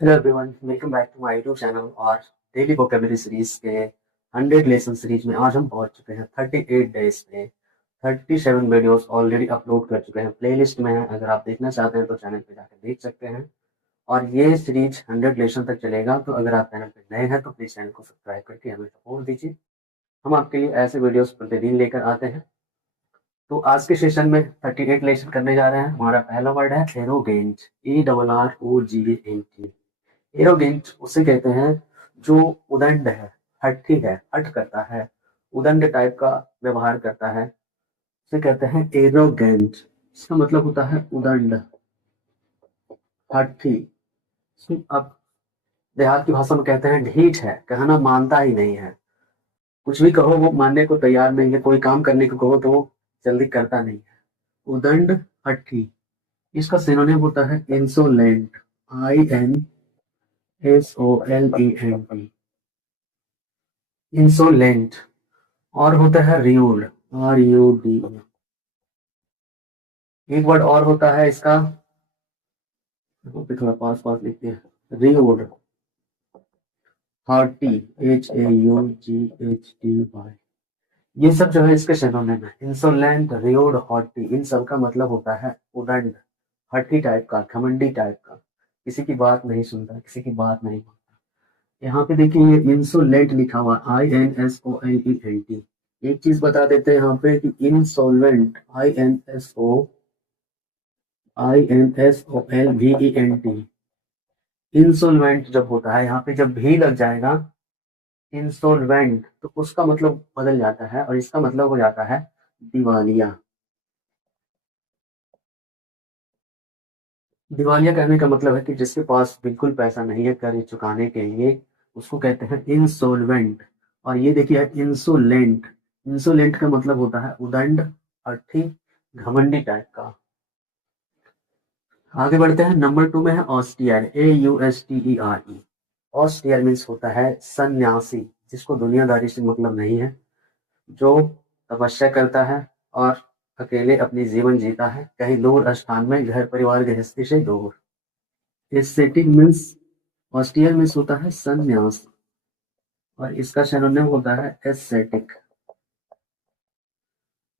Hello everyone, welcome back to my YouTube channel और daily vocabulary series के 100 lesson series में आज हम पहुंच चुके हैं 38 डेज पे। 37 वीडियोस ऑलरेडी अपलोड कर चुके हैं, प्लेलिस्ट में है। अगर आप देखना चाहते हैं तो चैनल पे जाकर देख सकते हैं। और ये सीरीज 100 लेसन तक चलेगा, तो अगर आप चैनल पे नए हैं तो प्लीज़ चैनल को सब्सक्राइब करके हमें सपोर्ट दीजिए। हम आपके लिए ऐसे वीडियोस प्रतिदिन लेकर आते हैं। तो आज के सेशन में 38 लेसन करने जा रहे हैं। हमारा पहला वर्ड है एरोगेंट, ERROGANT। एरोगेंट उसे कहते हैं जो उदंड है, हठी है, हठ करता है, उदंड टाइप का व्यवहार करता है, उसे कहते हैं एरोगेंट। इसका मतलब होता है उदंड, हठी। अब देहात की भाषा में कहते हैं ढीठ है, कहना मानता ही नहीं है। कुछ भी कहो वो मानने को तैयार नहीं है, कोई काम करने को कहो तो वो जल्दी करता नहीं है। उदंड, हठी। इसका सिनोनिम होता है इंसोलेंट, INSOLENT। इंसोलेंट। और होता है रियूड, RUD। एक वर्ड और होता है इसका, थोड़ा पास पास लिखते हैं, रियूड, हार्टी, HAUGHTY। ये सब जो है इसके सिनोनिम है। इंसोलेंट, रियूड, हॉटी, इन सब का मतलब होता है उदंड, हठी टाइप का, घमंडी टाइप का, किसी की बात नहीं सुनता, किसी की बात नहीं मानता। यहाँ पे देखिए ये इंसोलेंट लिखा हुआ, INSOLENT। एक चीज बता देते हैं यहाँ पे कि इंसॉल्वेंट, INSOLVENT। इंसॉल्वेंट जब होता है, यहाँ पे जब भी लग जाएगा इंसॉल्वेंट, तो उसका मतलब बदल जाता है और इसका मतलब हो जाता है दिवालिया। दिवालिया कहने का मतलब है कि जिसके पास बिल्कुल पैसा नहीं है कर्ज चुकाने के लिए, उसको कहते हैं इंसॉल्वेंट। और ये देखिए इंसोलेंट। इंसोलेंट का मतलब होता है उदंड, अर्थी, घमंडी टाइप का। आगे बढ़ते हैं। नंबर 2 में है ऑस्टियर, AUSTERE। ऑस्टियर मीन्स होता है सन्यासी, जिसको दुनियादारी से मतलब नहीं है, जो तपस्या करता है और अकेले अपनी जीवन जीता है, कहीं दूर स्थान में, घर परिवार गृहस्थी से दूर। एस्थेटिक मीन्स, ऑस्टियर मीन्स होता है सन्यास और इसका सिनोनिम होता है एस्थेटिक।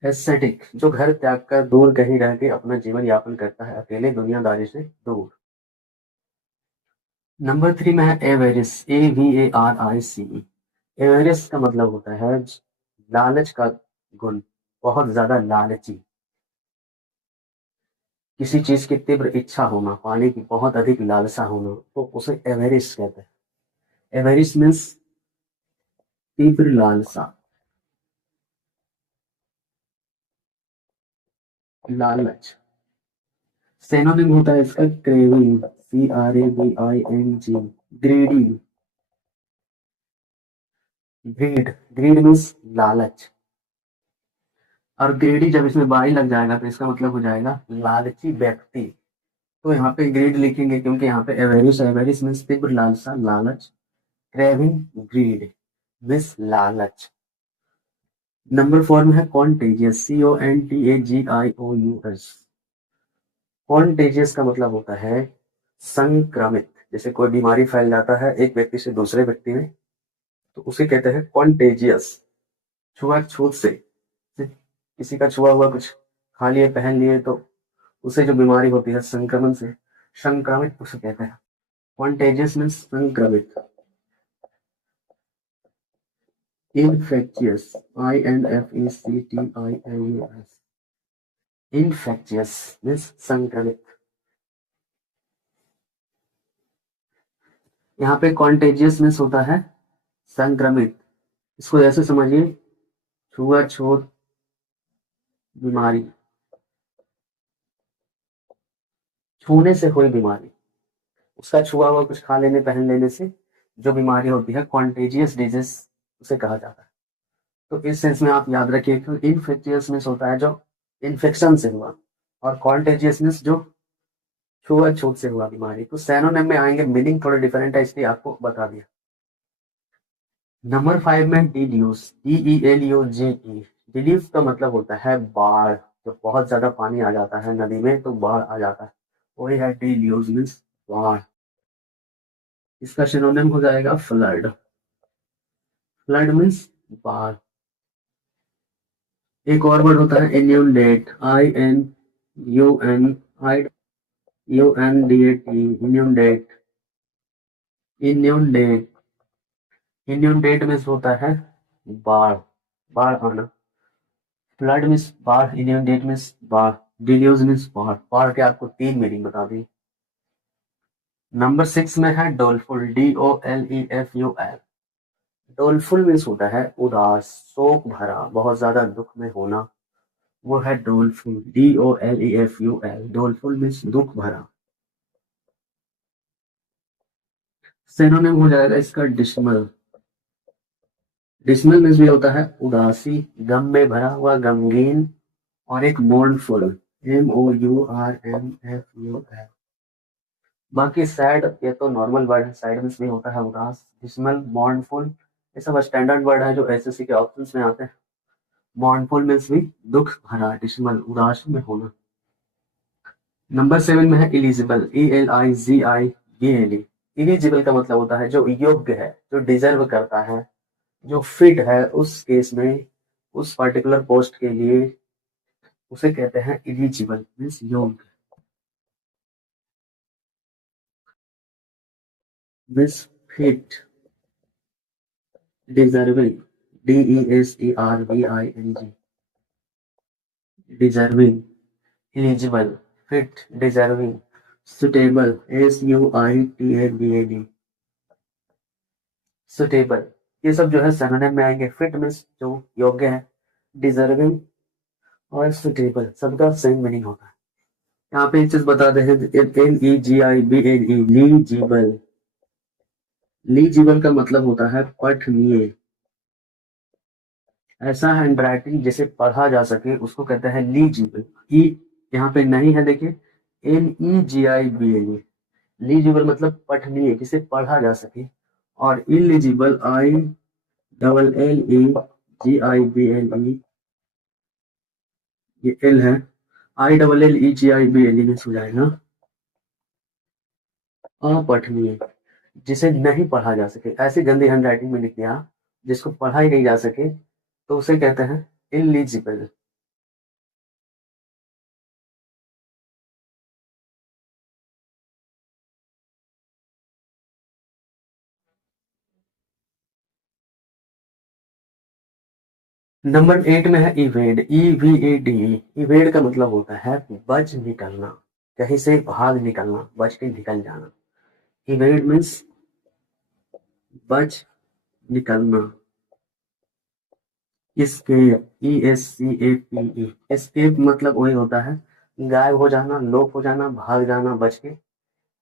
एस्थेटिक जो घर त्याग कर दूर कहीं रह के अपना जीवन यापन करता है, अकेले, दुनियादारी से दूर। नंबर 3 में है एवेरिस, AVARICE। एवेरिस का मतलब होता है लालच का गुण, बहुत ज्यादा लालची, किसी चीज की तीव्र इच्छा होना, पाने की बहुत अधिक लालसा होना, तो उसे एवेरिस कहते हैं। एवेरिस मीन्स तीव्र लालसा, लालच। सिनोनिम होता है इसका craving, CRAVING। Greedy, greed, greed means लालच। और ग्रीडी जब इसमें बाई लग जाएगा तो इसका मतलब हो जाएगा लालची व्यक्ति। तो यहाँ पे ग्रीड लिखेंगे क्योंकि यहाँ पे एवेरिस, एवेरिस मीन्स तीव्र लालसा, लालच। क्रेविंग, ग्रीड मीन्स लालच। नंबर 4 में है कॉन्टेजियस, CONTAGIOUS। कॉन्टेजियस का मतलब होता है संक्रमित। जैसे कोई बीमारी फैल जाता है एक व्यक्ति से दूसरे व्यक्ति में, तो उसे कहते हैं कॉन्टेजियस। छुआछूत से, किसी का छुआ हुआ कुछ खा लिए, पहन लिए, तो उसे जो बीमारी होती है संक्रमण से, संक्रमित उसे कहते हैं। कॉन्टेजियस मीन्स संक्रमित। इनफेक्शियस, INFECTIOUS। इनफेक्शियस मीन्स संक्रमित। यहाँ पे कॉन्टेजियस मीन्स होता है संक्रमित। इसको ऐसे समझिए, छुआछूत बीमारी, छूने से हुई बीमारी, उसका छुआ हुआ कुछ खा लेने, पहन लेने से जो बीमारी होती है, कॉन्टेजियस डिजीज उसे कहा जाता है। तो इस सेंस में आप याद रखिए कि इनफेक्टियस मीन्स होता है जो इन्फेक्शन से हुआ, और कॉन्टेजियस मीन्स जो छुआछूत से हुआ बीमारी। तो सैनोनिम में आएंगे, मीनिंग थोड़ा डिफरेंट है इसलिए आपको बता दिया। नंबर 5 में डिल्यूस, DELUGE। डिल्यूस का मतलब होता है बाढ़। जब बहुत ज्यादा पानी आ जाता है नदी में तो बाढ़ आ जाता है, वही है डिल्यूस मीन्स बाढ़। इसका सिनोनिम हो जाएगा फ्लड। फ्लड मीन्स बाढ़। एक और वर्ड होता है इन्यूंडेट, INUNIUNDAT, इन्यूंडेट। इन्यूंडेट, इन्यूंडेट मीन्स होता है बाढ़, बाढ़ आना। फ्लड मीन्स बाढ़, इन्यूंडेट मीन्स बाढ़, डिल्यूज मीन्स बाढ़। बाढ़ के आपको 3 मीनिंग बता दी। नंबर 6 में है डोलफुल, DOLEFUL। डोलफुल मीन्स होता है उदास, शोक भरा, बहुत ज्यादा दुख में होना, वो है डोलफुल, DOLEFUL। डोलफुल मीन्स दुख भरा। सिनोनिम हो जाएगा इसका डिसमल। डिसमल मीन्स भी होता है उदासी, गम में भरा हुआ, गमगीन, और एक मोurnful, MOURNFUL। बाकी सैड ये तो नॉर्मल वर्ड है, सैड मीन्स भी होता है उदास, डिसमल, mournful ये सब स्टैंडर्ड वर्ड है जो एसएससी के ऑप्शंस में आते हैं। mournful मीन्स भी दुख भरा, डिसमल उदास में होना। नंबर 7 में है इलिजिबल, ELIGIBLE। इलिजिबल का मतलब होता है जो योग्य है, जो डिजर्व करता है, जो फिट है उस केस में, उस पर्टिकुलर पोस्ट के लिए, उसे कहते हैं इलिजिबल मीन्स योग्य। Means fit, deserving, DESERVING, deserving, eligible, fit, deserving, suitable, SUITABLE, suitable. ये सब जो है सिनोनिम में आएंगे। फिट मीन्स जो योग्य है, डिजर्विंग और सुटेबल सबका सेम मीनिंग होता है। यहाँ पे एक चीज बता दे, LEGIBLE, लीजिबल। लीजिबल का मतलब होता है पठनीय, ऐसा हैंड राइटिंग जिसे पढ़ा जा सके उसको कहते हैं लीजिबल। ई यहाँ पे नहीं है, देखिए, LEGIBLE। लीजिबल मतलब पठनीय, जिसे पढ़ा जा सके, और इलिजिबल, ILLEGIBLE, ये एल है, ILLEGIBLE में हो जाएगा अपठनीय, जिसे नहीं पढ़ा जा सके। ऐसी गंदी हैंड राइटिंग में लिख दिया जिसको पढ़ा ही नहीं जा सके तो उसे कहते हैं इलिजिबल। नंबर 8 में है इवेड, EVAD। इवेड का मतलब होता है बच निकलना, कहीं से भाग निकलना, बच के निकल जाना। इवेड मीन्स बच निकलना। Escape, ESCAPE। एस्केप मतलब वही होता है गायब हो जाना, लोप हो जाना, भाग जाना बच के।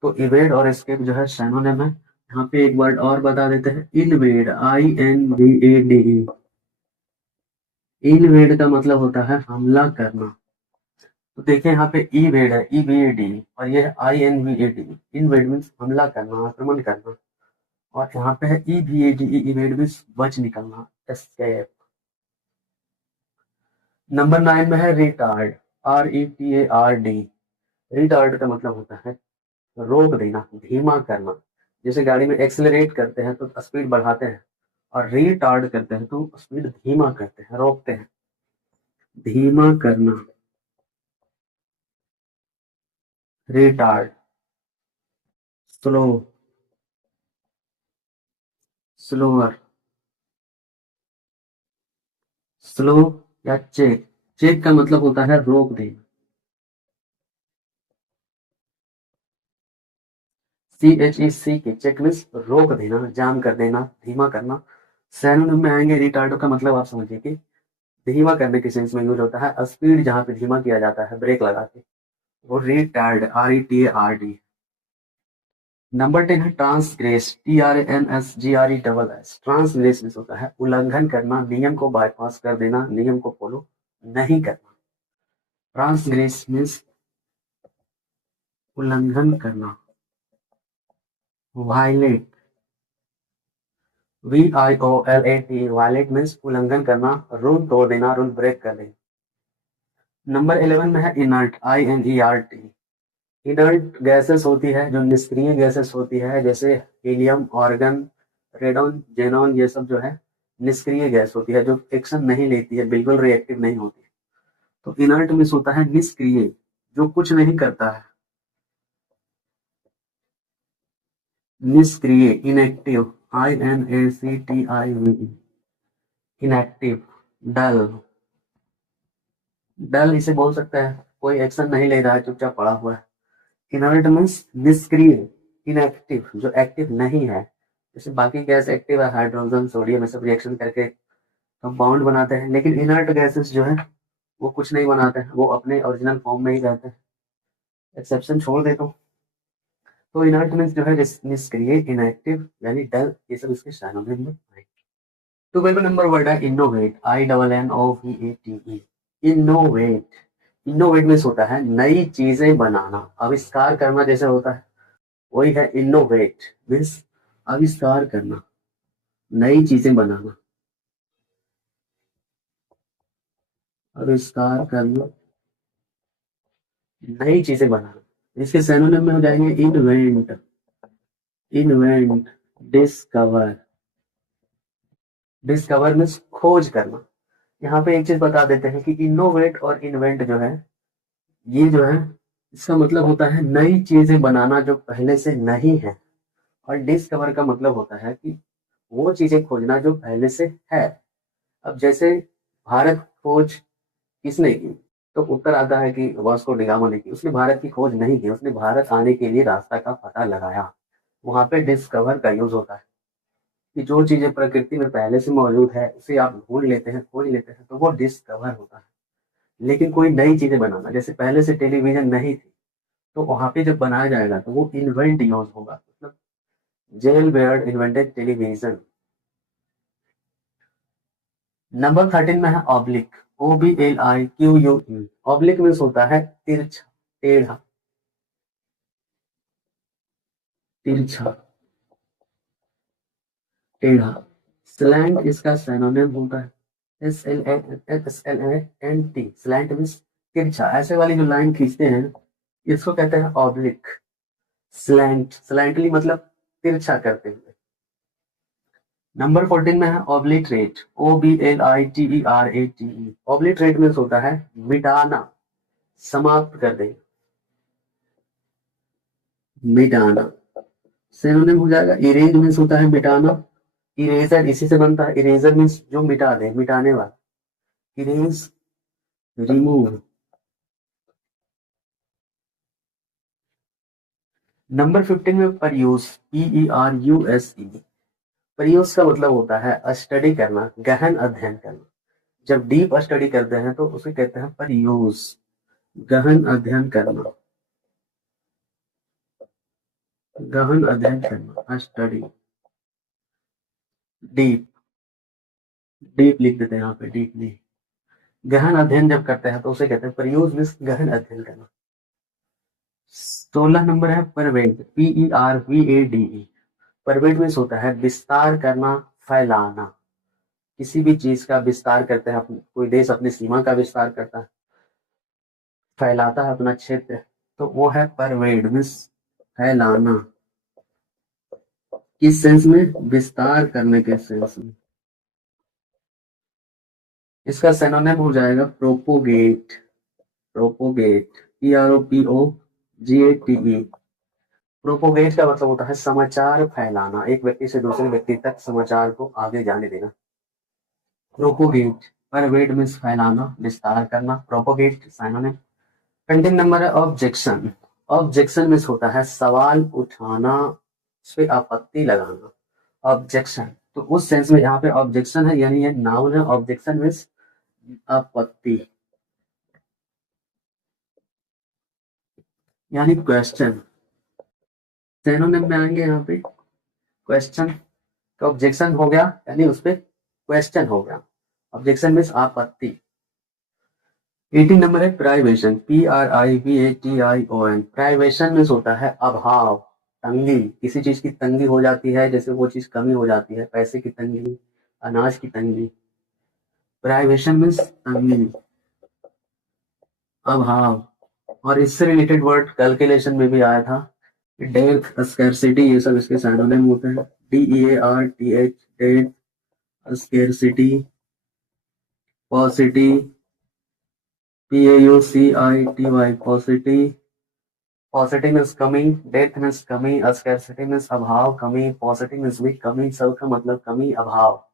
तो इवेड और एस्केप जो है सिनोनिम है। यहाँ पे एक वर्ड और बता देते हैं, इनवेड, INVADE। इनवेड का मतलब होता है हमला करना। तो देखिए यहाँ पे ईवेड है, EVAD, और ये है INVAD। इनवेड मीन्स हमला करना, आक्रमण करना, और यहाँ पे है EVAD, इवेड मीन्स बच निकलना, एस्केप। नंबर 9 में है रिटार्ड, RETARD। रिटार्ड का मतलब होता है रोक देना, धीमा करना। जैसे गाड़ी में एक्सेलरेट करते हैं तो स्पीड बढ़ाते हैं, और रिटार्ड करते हैं तो स्पीड धीमा करते हैं, रोकते हैं, धीमा करना, रिटार्ड। स्लो, स्लोअर, स्लो या चेक। चेक का मतलब होता है रोक देना। CHEC, चेक मीन्स रोक देना, जाम कर देना, धीमा करना। सैनोनिम में आएंगे रिटार्डो का मतलब आप समझिए कि धीमा करने के सेंस में यूज होता है, स्पीड जहाँ पे धीमा किया जाता है ब्रेक लगा के, वो रिटार्ड, RETARD। नंबर 10 है ट्रांसग्रेस, TRANSGRESS। ट्रांसग्रेस मीन्स होता है उल्लंघन करना, नियम को बाईपास कर देना, नियम को फॉलो नहीं करना। ट्रांसग्रेस मीन्स उल्लंघन करना। वायलेट, VIOLAT, वायलेट मीन्स उल्लंघन करना, रूल तोड़ देना, रूल ब्रेक कर देना। नंबर 11 में है इनर्ट, INERT। इनर्ट गैसेस होती है, जो निष्क्रिय गैसेस होती है, जैसे हीलियम, ऑर्गन, रेडॉन, जेनॉन, ये सब जो है निष्क्रिय गैस होती है, जो एक्शन नहीं लेती है, बिल्कुल रिएक्टिव नहीं होती। तो इनर्ट मीन्स होता है निष्क्रिय, जो कुछ नहीं करता है, निष्क्रिय, इनएक्टिव, INACTIV, इनएक्टिव, डल, डल इसे बोल सकते हैं, कोई एक्शन नहीं ले रहा है, चुपचाप पड़ा हुआ है। इनर्ट मीन्स निष्क्रिय, इनएक्टिव, जो एक्टिव नहीं है। जैसे बाकी गैस एक्टिव है, हाइड्रोजन, सोडियम, ये सब रिएक्शन करके कंपाउंड बनाते हैं, लेकिन इनर्ट गैसेस जो है वो कुछ नहीं बनाते हैं, वो अपने ओरिजिनल फॉर्म में ही रहते हैं। एक्सेप्शन छोड़ देता हूँ। तो इनर्ट मीन्स जो है निष्क्रिय, इनएक्टिव, यानी डल, ये सब इसके सिनोनिम में आएंगे। तो 12 नंबर वर्ड है innovate, INNOVATE, innovate. Innovate means होता है नई चीजें बनाना, आविष्कार करना जैसे होता है, वही है इनोवेट मीन्स आविष्कार करना, नई चीजें बनाना, आविष्कार करना, नई चीजें बनाना। इसके सिनोनिम में हो जाएंगे invent, invent, discover, discover means खोज करना। यहाँ पे एक चीज बता देते हैं कि इनोवेट और इन्वेंट जो है, ये जो है इसका मतलब होता है नई चीजें बनाना जो पहले से नहीं है, और डिस्कवर का मतलब होता है कि वो चीजें खोजना जो पहले से है। अब जैसे भारत खोज किसने की, तो उत्तर आता है कि वास्को डिगामा ने की। उसने भारत की खोज नहीं की, उसने भारत आने के लिए रास्ता का पता लगाया। वहां पे डिस्कवर का यूज होता है कि जो चीजें प्रकृति में पहले से मौजूद है उसे आप ढूंढ लेते हैं, खोज लेते हैं, तो वो डिस्कवर होता है। लेकिन कोई नई चीजें बनाना, जैसे पहले से टेलीविजन नहीं थी, तो वहां पे जब बनाया जाएगा तो वो इन्वेंट यूज होगा, मतलब जेल बेयर्ड इन्वेंटेड टेलीविजन। नंबर 13 में है ऑब्लिक, OBLIQUE। ऑब्लिक मीन्स होता है तिरछा, टेढ़ा, तिरछा, टेढ़ा। स्लैंट इसका सिनोनिम होता है, SLANT, स्लैंट मीन्स तिरछा। ऐसे वाली जो लाइन खींचते हैं इसको कहते हैं ऑब्लिक, स्लैंट, स्लैंटली मतलब तिरछा करते हुए। नंबर 14 में है ऑब्लिटरेट, OBLITERATE। ऑब्लिटरेट मीन्स होता है मिटाना, समाप्त कर देना, मिटाना। सिनोनिम हो जाएगा इरेज मीन्स होता है मिटाना, इरेजर इसी से बनता है, इरेजर मीन्स जो मिटा दे, मिटाने वाला, इरेज, रिमूव। नंबर 15 में परयूस, PERUSE। परयूस का मतलब होता है स्टडी करना, गहन अध्ययन करना। जब डीप स्टडी करते हैं तो उसे कहते हैं परयूस, गहन अध्ययन करना, गहन अध्ययन करना, स्टडी, डीप, डीप लिख देते हैं यहाँ पे, डीपली। गहन अध्ययन जब करते हैं तो उसे कहते हैं परयूस मीन्स गहन अध्ययन करना। 16 नंबर है परवेड, PERVADE। परवेड मीन्स होता है विस्तार करना, फैलाना। किसी भी चीज का विस्तार करते हैं, कोई देश अपनी सीमा का विस्तार करता है, फैलाता है अपना क्षेत्र, तो वो है परवेड मीन्स फैलाना। किस सेंस में, विस्तार करने के सेंस में। इसका सिनोनिम हो जाएगा प्रोपोगेट, प्रोपोगेट, PROPOGATE। प्रोपोगेट का मतलब होता है समाचार फैलाना, एक व्यक्ति से दूसरे व्यक्ति तक समाचार को आगे जाने देना। प्रोपोगेट, परवेड मीन्स फैलाना, विस्तार करना, प्रोपोगेट सिनोनिम। 20 नंबर है ऑब्जेक्शन। ऑब्जेक्शन मीन्स होता है सवाल उठाना, उस पर आपत्ति लगाना, ऑब्जेक्शन। तो उस सेंस में यहाँ पे ऑब्जेक्शन है, यानी ये नाउन है। ऑब्जेक्शन मीन्स आपत्ति, यानी क्वेश्चन। सिनोनिम में आएंगे यहाँ पे क्वेश्चन का, ऑब्जेक्शन हो गया यानी उस पर क्वेश्चन हो गया, ऑब्जेक्शन मीन्स आपत्ति। 18 नंबर है प्राइवेशन, PRIVATION। प्राइवेशन मीन्स होता है अभाव, तंगी, किसी चीज की तंगी हो जाती है, जैसे वो चीज कमी हो जाती है, पैसे की तंगी, अनाज की तंगी। प्राइवेशन मीन्स तंगी, अभाव, और इससे रिलेटेड वर्ड कैलकुलेशन में भी आया था, डेप्थ, स्कैरसिटी, ये सब इसके सिनोनिम होते हैं। DEARTH, depth, scarcity, पॉसिटी, PAUCITY, पॉसिटी। पॉसिटी means कमी, डेप्थ मीन्स कमी, स्कैरसिटी मीन्स अभाव, कमी, पॉसिटी मीन्स भी कमी, सब का मतलब कमी, अभाव।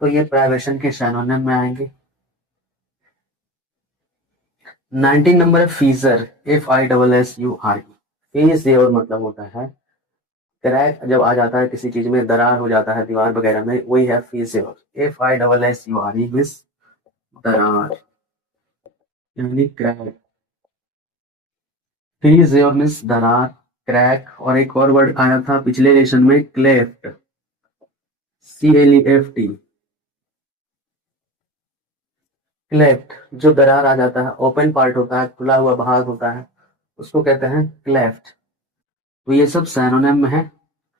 तो ये प्राइवेशन के सिनोनिम में आएंगे। 19 नंबर है फीजर, FISSURE। फीस ये और मतलब होता है क्रैक, जब आ जाता है किसी चीज में, दरार हो जाता है दीवार वगैरह में, वही है फीजर। FISSURE मीन्स दरार यानी क्रैक। फीजर मीन्स दरार, क्रैक। और एक और वर्ड आया था पिछले लेसन में, क्लेफ्ट, CLEFT। क्लेफ्ट, जो दरार आ जाता है, ओपन पार्ट होता है, खुला हुआ भाग होता है, उसको कहते हैं क्लेफ्ट। तो ये सब सिनोनिम में है।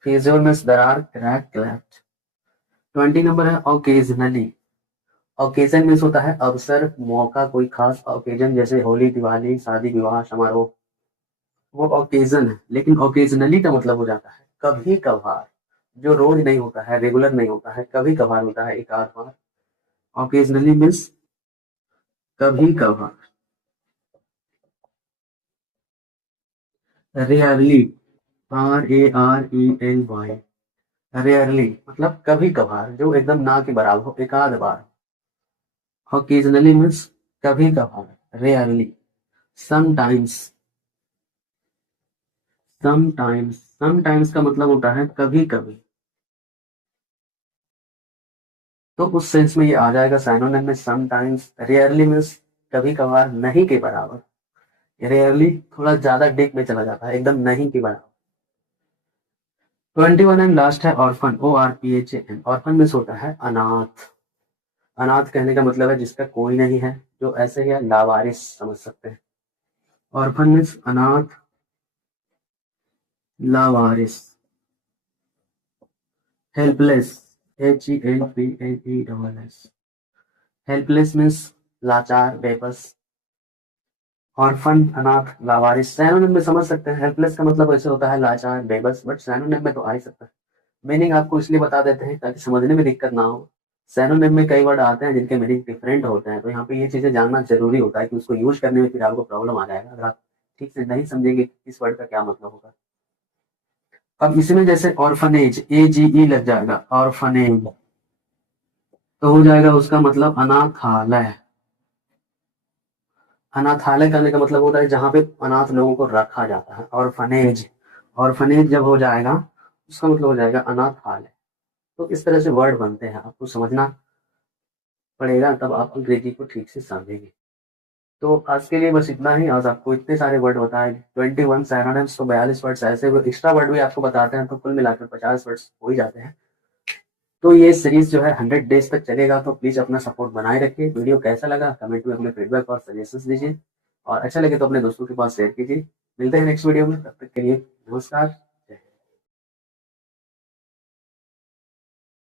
फीजर मीन्स दरार, क्रैक, क्लेफ्ट। 20 नंबर है ओकेजनली। ओकेजन मीन्स होता है अवसर, मौका, कोई खास ओकेजन, जैसे होली, दिवाली, शादी, विवाह, समारोह, वो ओकेजन है। लेकिन ओकेजनली का मतलब हो जाता है कभी कभार, जो रोज नहीं होता है, रेगुलर नहीं होता है, कभी कभार होता है, एक आध बार। ओकेजनली मीन्स कभी कभार। रेयरली, RARELY, रेयरली मतलब कभी कभार, जो एकदम ना के बराबर हो, एक आध बार। ओकेजनली मीन्स कभी कभार, रेयरली। समटाइम्स, समटाइम्स का मतलब होता है कभी कभी। तो उस सेंस में ये आ जाएगा सिनोनिम में समटाइम्स। रेयरली मीन्स कभी कभार, नहीं के बराबर। रेयरली थोड़ा ज्यादा डीप में चला जाता है, एकदम नहीं के बराबर। 21 एंड लास्ट है ऑर्फन, ORPHAN। ऑर्फन मीन्स होता है अनाथ। अनाथ कहने का मतलब है जिसका कोई नहीं है, जो ऐसे ही है, लावारिस समझ सकते हैं। ऑर्फन मीन्स अनाथ, लावारिस। हेल्पलेस, HELPLESS, हेल्पलेस मीन्स लाचार, बेबस। ऑर्फन, अनाथ, लावारिस सिनोनिम में समझ सकते हैं। हेल्पलेस का मतलब ऐसे होता है लाचार, बेबस, बट सिनोनिम में तो आ ही सकता है। मीनिंग आपको इसलिए बता देते हैं ताकि समझने में दिक्कत ना हो। सिनोनिम में कई वर्ड आते हैं जिनके मीनिंग डिफरेंट होते हैं, तो यहाँ पे ये चीजें जानना जरूरी होता है कि उसको यूज करने में फिर आपको प्रॉब्लम आ जाएगा अगर आप ठीक से नहीं समझेंगे इस वर्ड का क्या मतलब होगा। अब इसमें जैसे ऑर्फनेज, AGE लग जाएगा, ऑर्फनेज तो हो जाएगा उसका मतलब अनाथालय। अनाथालय करने का मतलब होता है जहाँ पे अनाथ लोगों को रखा जाता है। ऑर्फनेज, ऑर्फनेज जब हो जाएगा उसका मतलब हो जाएगा अनाथालय। तो इस तरह से वर्ड बनते हैं, आपको समझना पड़ेगा, तब आप अंग्रेजी को ठीक से समझेंगे। तो आज के लिए बस इतना ही। आज आपको इतने सारे वर्ड बताए, 21 सिनोनिम्स, तो 42 वर्ड्स ऐसे एक्स्ट्रा वर्ड भी आपको बताते हैं, तो कुल मिलाकर 50 वर्ड्स हो ही जाते हैं। तो ये सीरीज जो है 100 डेज तक चलेगा, तो प्लीज अपना सपोर्ट बनाए रखिए। वीडियो कैसा लगा कमेंट में अपने फीडबैक और सजेशंस दीजिए, और अच्छा लगे तो अपने दोस्तों के पास शेयर कीजिए। मिलते हैं नेक्स्ट वीडियो में, तब तक के लिए नमस्कार।